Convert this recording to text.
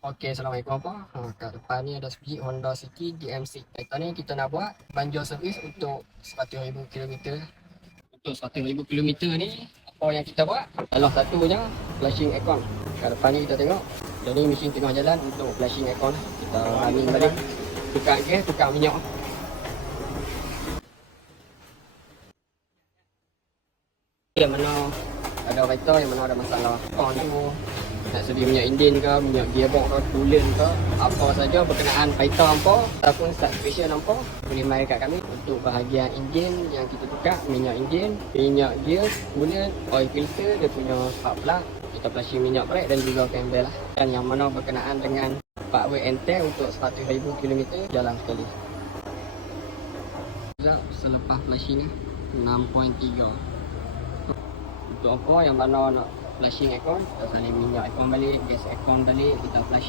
Okey, Assalamualaikum apa. Kat depan ni ada sebiji Honda City GMC. Kita ni kita nak buat banjir servis untuk 100,000 km. Untuk 100,000 km ni, apa yang kita buat? Salah satunya flashing aircon. Kat depan ni kita tengok. Jadi mesin tengah jalan untuk flashing aircon. Kita running balik. Tukar gas, tukar minyak. Yang mana ada kereta, yang mana ada masalah. Aircon tu nak sedia minyak enjin ke, minyak gearbox ke, coolant ke, apa saja berkenaan kereta hampa ataupun subscription hampa, boleh mai kat kami untuk bahagian enjin yang kita tukar, minyak enjin, minyak gear, coolant, oil filter, dia punya spark plug, kita flashing minyak brake dan juga cambel lah. Dan yang mana berkenaan dengan part wear and tear untuk 100,000 km jalan sekali. Selepas flashing 6.3. Untuk apa yang mana nak flashing aircon, kita salin minyak aircon balik, gas aircon balik, kita flash.